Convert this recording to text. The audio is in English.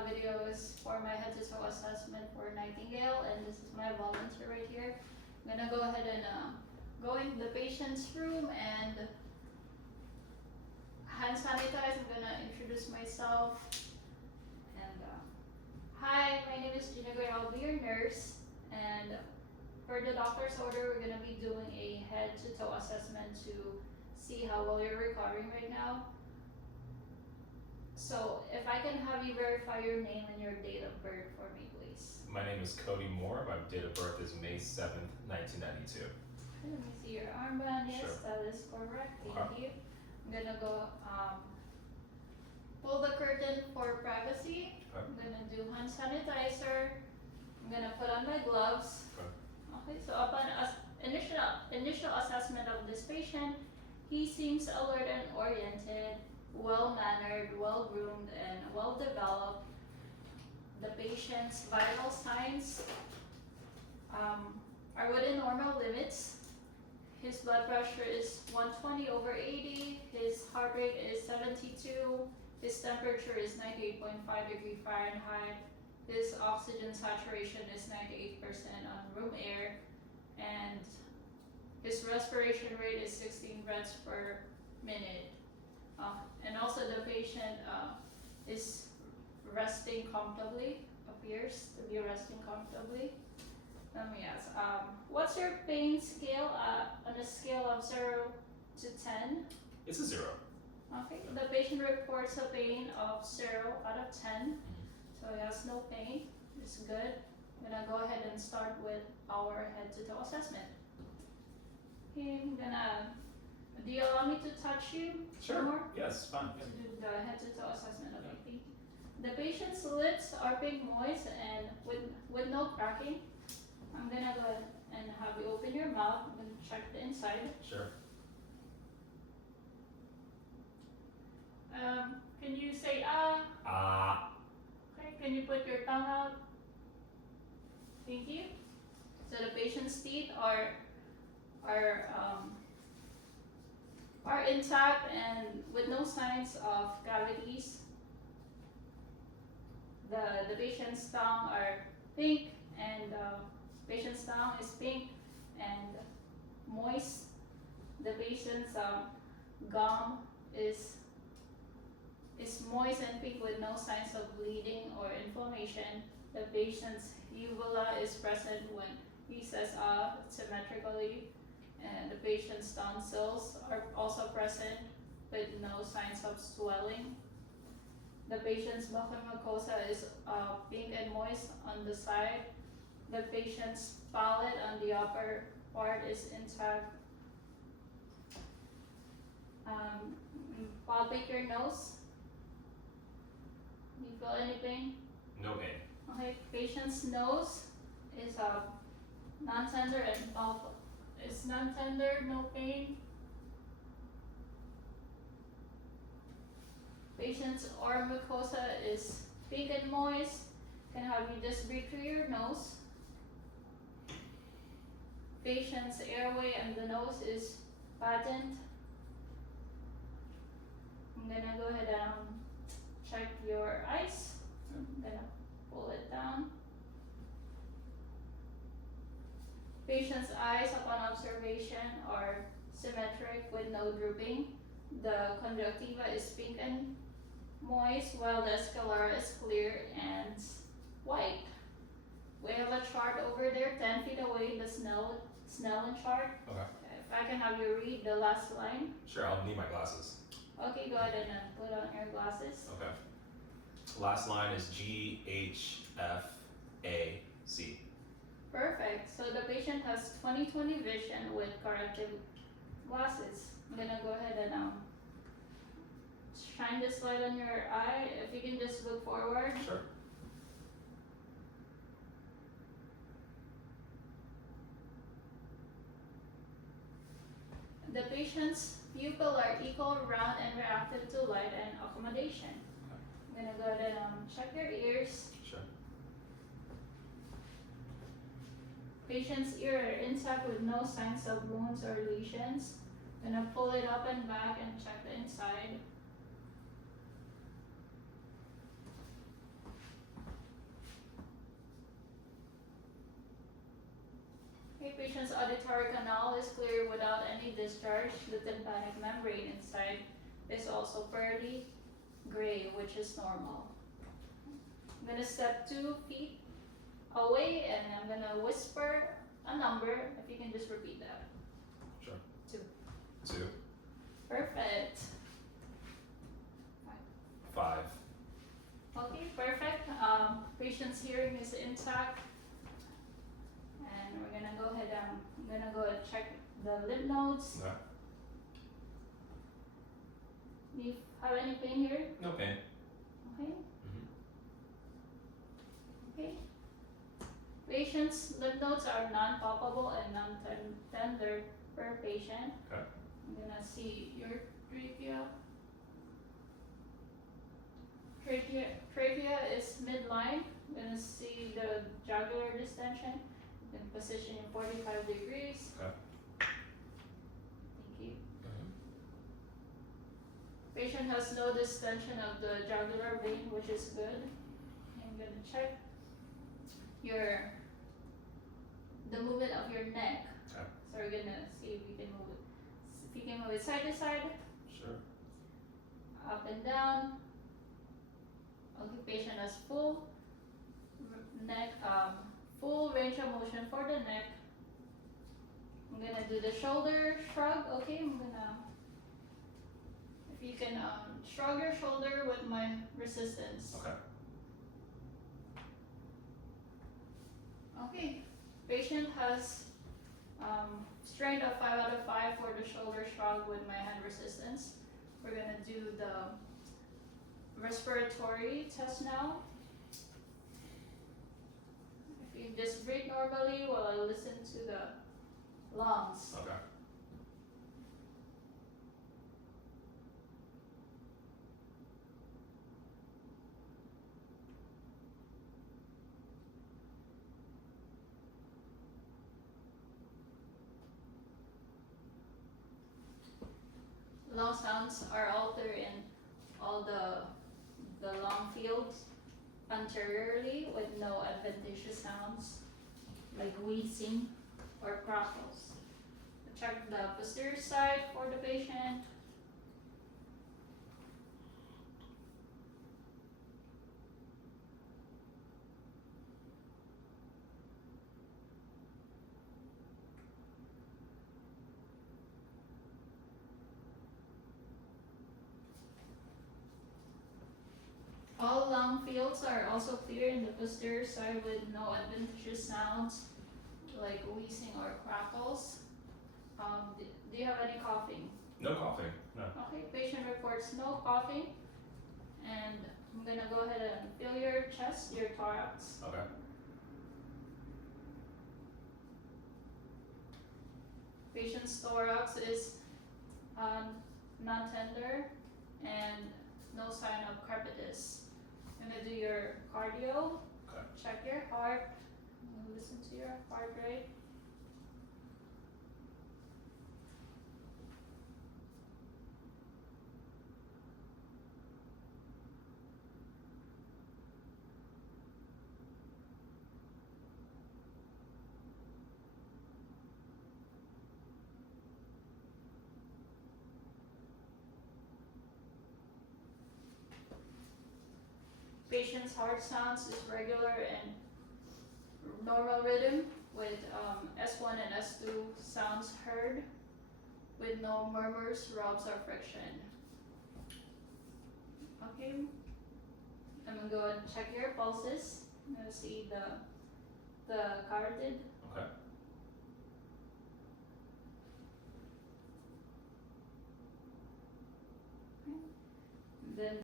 video is for my head to toe assessment for Nightingale, and this is my volunteer right here. I'm gonna go ahead and go into the patient's room and hand sanitize. I'm gonna introduce myself. And hi, my name is Gina Gray. I'll be your nurse. And per the doctor's order, we're gonna be doing a head to toe assessment to see how well you're recovering right now. So if I can have you verify your name and your date of birth for me, please. My name is Cody Moore. My date of birth is May 7th, 1992. Let me see your armband. Yes, Sure. that is correct. Thank Okay. you. I'm gonna go pull the curtain for privacy. Okay. I'm gonna do hand sanitizer. I'm gonna put on my gloves. Okay. Okay, so upon initial assessment of this patient, he seems alert and oriented, well-mannered, well-groomed, and well-developed. The patient's vital signs are within normal limits. His blood pressure is 120/80, his heart rate is 72, his temperature is 98.5 degree Fahrenheit, his oxygen saturation is 98% on room air, and his respiration rate is 16 breaths per minute. And also the patient is resting comfortably, appears to be resting comfortably. Let me ask, what's your pain scale on a scale of 0 to 10? It's a 0. Okay, the patient reports a pain of 0 out of 10, so he has no pain. It's good. I'm gonna go ahead and start with our head to toe assessment. Okay, do you allow me to touch you? Sure. More? Yes, fine. To do the head to toe assessment. Okay, thank you. The patient's lips are pink moist and with no cracking. I'm gonna go ahead and have you open your mouth. I'm gonna check the inside. Sure. Can you say ah? Okay, can you put your tongue out? Thank you. So the patient's teeth are intact and with no signs of cavities. The patient's tongue are pink and patient's tongue is pink and moist. The patient's gum is moist and pink with no signs of bleeding or inflammation. The patient's uvula is present when he says symmetrically, and the patient's tonsils are also present with no signs of swelling. The patient's buccal mucosa is pink and moist on the side. The patient's palate on the upper part is intact. Palpate your nose. Do you feel any pain? No pain. Okay, patient's nose is non-tender and palpable. It's non-tender, no pain. Patient's oral mucosa is pink and moist. Can have you just breathe through your nose. Patient's airway and the nose is patent. I'm gonna go ahead and check your eyes. I'm gonna pull it down. Patient's eyes upon observation are symmetric with no drooping. The conjunctiva is pink and moist, while the sclera is clear and white. We have a chart over there, 10 feet away, the Snellen chart. Okay. If I can have you read the last line. Sure, I'll need my glasses. Okay, go ahead and put on your glasses. Okay. Last line is GHFAC. Perfect. So the patient has 20/20 vision with corrective glasses. I'm gonna go ahead and shine this light on your eye. If you can just look forward. Sure. The patient's pupil are equal, round, and reactive to light and accommodation. I'm gonna go ahead and check their ears. Sure. Patient's ear are intact with no signs of wounds or lesions. I'm gonna pull it up and back and check the inside. patient's auditory canal is clear without any discharge. The tympanic membrane inside is also pearly gray, which is normal. I'm gonna step 2 feet away and I'm gonna whisper a number. If you can just repeat that. Sure. 2. 2, Perfect. 5. Okay, perfect. Patient's hearing is intact. And we're gonna go ahead and I'm gonna go and check the lymph nodes. Okay. Do you have any pain here? No pain. Okay. Mhm. Okay. Patient's lymph nodes are non-palpable and non-tender per patient. Okay. I'm gonna see your trachea. Trachea is midline. I'm gonna see the jugular distension. You can position in 45 degrees. Okay. Thank you. Mhm. Patient has no distension of the jugular vein, which is good. I'm gonna check the movement of your neck. Okay. So we're gonna see if we can move it. If you can move it side to side, Sure. up and down. Okay, patient has full neck, full range of motion for the neck. I'm gonna do the shoulder shrug. Okay, I'm gonna. If you can shrug your shoulder with my resistance. Okay. Okay, patient has strength of 5 out of 5 for the shoulder shrug with my hand resistance. We're gonna do the respiratory test now. If you just breathe normally while I listen to the lungs. Okay. Lung sounds are altered in all the lung fields anteriorly with no adventitious sounds like wheezing or crackles. Check the posterior side for the patient. All lung fields are also clear in the posterior side with no adventitious sounds like wheezing or crackles. Do you have any coughing? No coughing. No. Okay, patient reports no coughing. And I'm gonna go ahead and feel your chest, your thorax. Okay. Patient's thorax is non-tender and no sign of crepitus. I'm gonna do your cardio. Okay. Check your heart. Listen to your heart rate. Patient's heart sounds is regular and normal rhythm with S1 and S2 sounds heard with no murmurs, rubs, or friction. Okay, I'm gonna go and check your pulses. I'm gonna see the carotid. Okay.